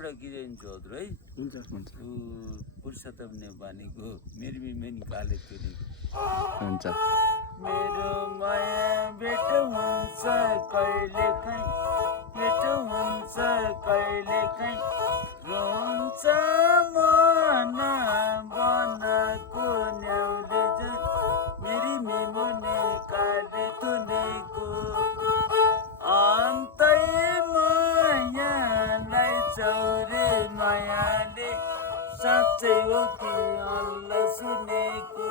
एउटा गीत गाइदिन्छु हजुर है। हुन्छ पुरुषोत्तम नेपालीको मेरी मेनी काले तुनेको। हुन्छ मेरो माया भेट हुन्छ कहिलेकाहीँ, भेट हुन्छ कहिलेकाहीँ, रोन्छ मन बनाको न्याउले झन् मेरी मेमोनी काले तुनेको। अन्तै मायालाई चौरे मायाले साँच्चै हो कि अल्ला सुनेको।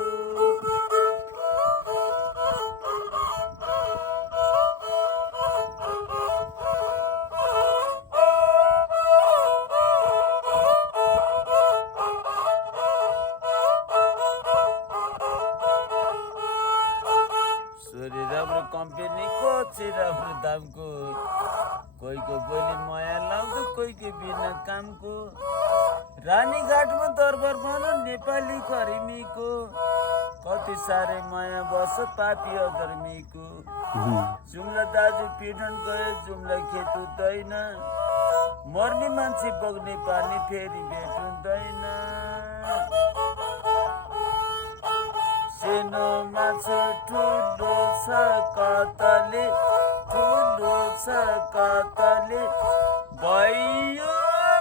छोरी राम्रो कम्पनीको चाहिँ राम्रो दामको, कोहीको बोली माया लाउँदो कोहीको बिना कामको। रानीघाटमा दरबार भनौँ नेपाली करिमीको, कति साह्रै माया बस पापी अधर्मीको। जुम्ला दाजु पिडन गए जुम्ला खेत हुँदैन, मर्ने मान्छे बग्ने पानी फेरि भेट हुँदैन। सेनो माछो ठुलो छ कतले, ठुलो छ कतले, भयो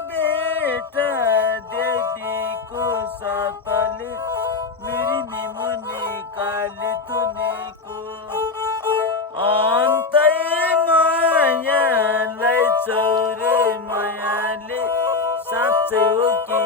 भेट देवीको सातले मेरी मेमोनी काले तुनेको। अन्तै मायालाई चौरे मायाले साँच्चै हो कि